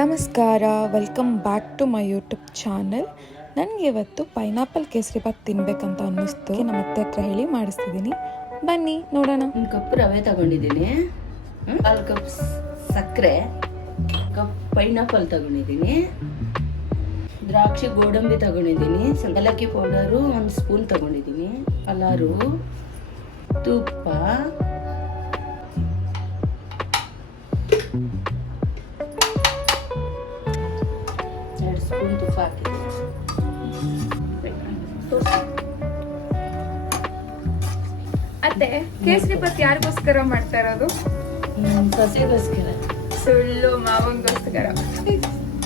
ನಮಸ್ಕಾರ welcome back to my YouTube channel ನನಗೆ ಇವತ್ತು ಪೈನಾಪಲ್ ಕೇಸರಿ ಬಾತ್ ತಿನ್ಬೇಕಂತ ಅನ್ನಿಸ್ತು. ನಮ್ಮ ಅತ್ತೆ ಹತ್ರ ಹೇಳಿ ಮಾಡಿಸ್ತಿದ್ದೀನಿ ಬನ್ನಿ, ನೋಡೋಣ. ಒಂದು ಕಪ್ ರವೆ ತಗೊಂಡಿದ್ದೀನಿ. ಕಾಲು ಕಪ್ ಸಕ್ಕರೆ ಕಪ್ ಪೈನಾಪಲ್ ತಗೊಂಡಿದ್ದೀನಿ. ದ್ರಾಕ್ಷಿ ಗೋಡಂಬಿ ತಗೊಂಡಿದ್ದೀನಿ. ಸಂಗಲಕ್ಕಿ ಪೌಡರು, ಒಂದು ಸ್ಪೂನ್ ತಗೊಂಡಿದ್ದೀನಿ. ಕಲರು ತುಪ್ಪ. ಸ್ಪೂನ್ ತುಪ್ಪ ಅತ್ತೆ ಕೇಸರಿ ಬತ್ ಯಾರಿಗೋಸ್ಕರ ಮಾಡ್ತಾ ಇರೋದು? ಸೊಸೆಗೋಸ್ಕರ. ಸುಳ್ಳು ಮಾವಂಗೋಸ್ಕರ.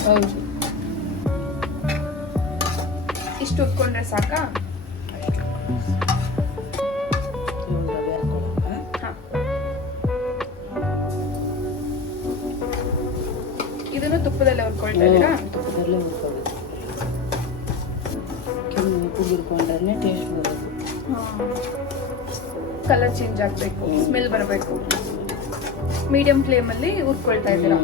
ಹೌದು. ಇಷ್ಟು ಉಟ್ಕೊಂಡ್ರೆ ಸಾಕಾ. ಇದನ್ನು ತುಪ್ಪದಲ್ಲೇ ಹುರ್ಕೊಳ್ತಾ ಇದ್ದೀರಾ? ತುಪ್ಪದಲ್ಲೇ ಹುರ್ಕೊಂಡ್ರೆ ಟೇಸ್ಟ್ ಬರುತ್ತೆ. ಕಲರ್ ಚೇಂಜ್ ಆಗಬೇಕು ಸ್ಮೆಲ್ ಬರಬೇಕು. ಮೀಡಿಯಂ ಫ್ಲೇಮಲ್ಲಿ ಹುರ್ಕೊಳ್ತಾ ಇದ್ದೀರಾ?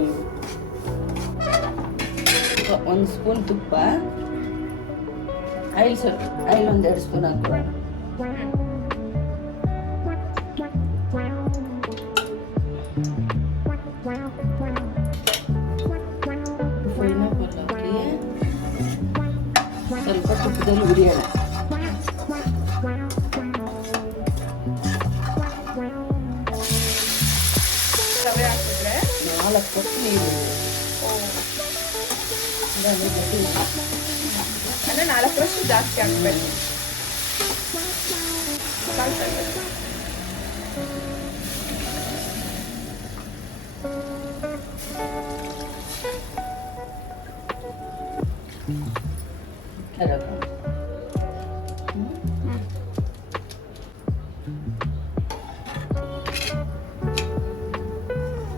ಒಂದು ಸ್ಪೂನ್ ತುಪ್ಪ ಆಯಿಲ್ ಸ್ವಲ್ಪ ಆಯಿಲ್ ಒಂದೆರಡು ಸ್ಪೂನ್ ಹಾಕೋಣ ಸ್ವಲ್ಪ ತುಪ್ಪದಲ್ಲಿ ಹುರಿಯೋಣ ರವೆ ಹಾಕಿದ್ರೆ ನಾಲ್ಕು ಕಪ್ ನೀರು ಇದಾದ್ರೆ ಗಟ್ಟಿ ಅಂದ್ರೆ ನಾಲ್ಕರಷ್ಟು ಜಾಸ್ತಿ ಹಾಕ್ಬೇಕು ಸಾಕಾಗುತ್ತೆ.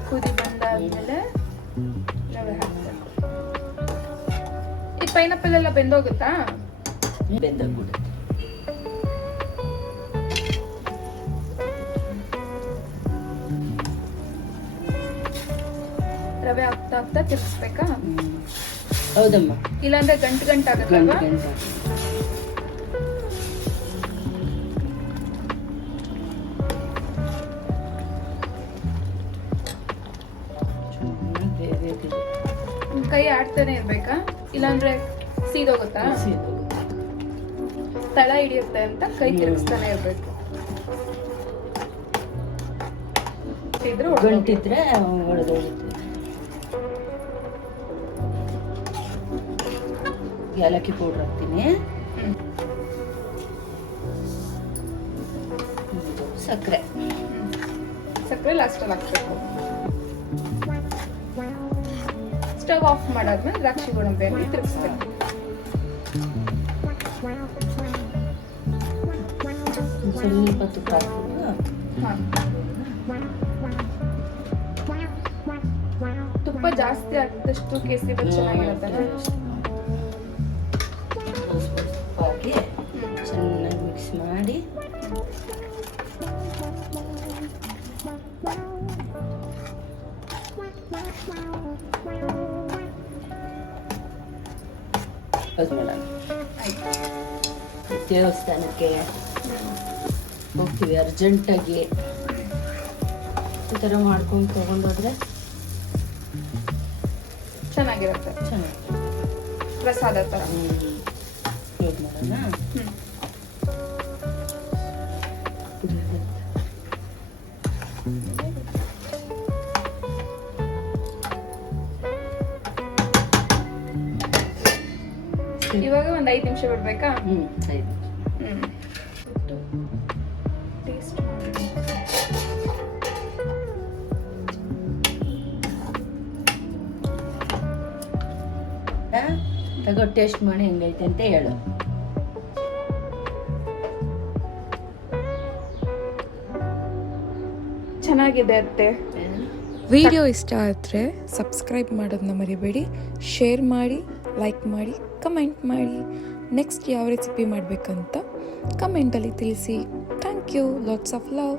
ಕುದಿ ಬಂದಾದ್ಮೇಲೆ ರವೆ ಹಾಕ್ಬೇಕು. ಈ ಪೈನಾಪಲ್ ಎಲ್ಲ ಬೆಂದೋಗುತ್ತಾ? ಬೆಂದಾಗ್ಬಿಡುತ್ತೆ. ರವೆ ಹಾಕ್ತಾ ಹಾಕ್ತಾ ತಿರ್ಗಿಸ್ಬೇಕಾ? ಹೌದಮ್ಮ. ಇಲ್ಲಾಂದ್ರೆ ಗಂಟು ಗಂಟು ಗಂಟು ಕೈ ಆಡ್ತಾನೆ ಇರ್ಬೇಕಾ? ಇಲ್ಲಾಂದ್ರೆ ಸೀದೋಗುತ್ತಾ. ತಳ ಹಿಡಿಯುತ್ತೆ ಅಂತ ಕೈ. ತಿರುಗಿಸ್ತಾನೆ ಇರ್ಬೇಕು. ಇದ್ರು ಗಂಟಿದ್ರೆ ಒಡೆದೋಗುತ್ತೆ ಏಲಕ್ಕಿ ಪೌಡ್ರ್ ಹಾಕ್ತೀನಿ. ಸಕ್ಕರೆ ಸಕ್ಕರೆ ಲಾಸ್ಟಲ್ಲಿ ಹಾಕ್ಬೇಕು ಸ್ಟವ್ ಆಫ್ ಮಾಡಾದ್ಮೇಲೆ ದ್ರಾಕ್ಷಿ ಗೋಡಂಬಿಯನ್ನು ತಿರುಗಿಸ್ಬೇಕು ಸ್ವಲ್ಪ ತುಪ್ಪ ಹಾಕ್ಬಿಟ್ಟು. ತುಪ್ಪ ಜಾಸ್ತಿ ಹಾಕಿದಷ್ಟು ಕೇಸರಿ ಬಾತ್ ಚೆನ್ನಾಗಿರುತ್ತಲ್ಲ ಮಾಡೋಣ ದೇವಸ್ಥಾನಕ್ಕೆ ಹೋಗ್ತೀವಿ ಅರ್ಜೆಂಟಾಗಿ ಈ ಥರ ಮಾಡ್ಕೊಂಡು ತೊಗೊಂಡೋದ್ರೆ ಚೆನ್ನಾಗಿರುತ್ತೆ ಚೆನ್ನಾಗಿ ಪ್ರಸಾದ ತರ ಹ್ಞೂ ಮಾಡೋಣ ಇವಾಗ ಒಂದ್ ಐದ್ ನಿಮಿಷ ಬಿಡ್ಬೇಕಾ? ಹ್ಮ್ ಟೇಸ್ಟ್ ತಗೋ ಟೇಸ್ಟ್ ಮಾಡಿ ಹೆಂಗೈತೆ ಅಂತ ಹೇಳು. ಚೆನ್ನಾಗಿದೆ ಅತ್ತೆ. ವಿಡಿಯೋ ಇಷ್ಟ ಆದರೆ ಸಬ್ಸ್ಕ್ರೈಬ್ ಮಾಡೋದನ್ನ ಮರಿಬೇಡಿ ಶೇರ್ ಮಾಡಿ. ಲೈಕ್ ಮಾಡಿ ಕಮೆಂಟ್ ಮಾಡಿ. ನೆಕ್ಸ್ಟ್ ಯಾವ ರೆಸಿಪಿ ಮಾಡಬೇಕಂತ ಕಮೆಂಟಲ್ಲಿ ತಿಳಿಸಿ. Thank you lots of love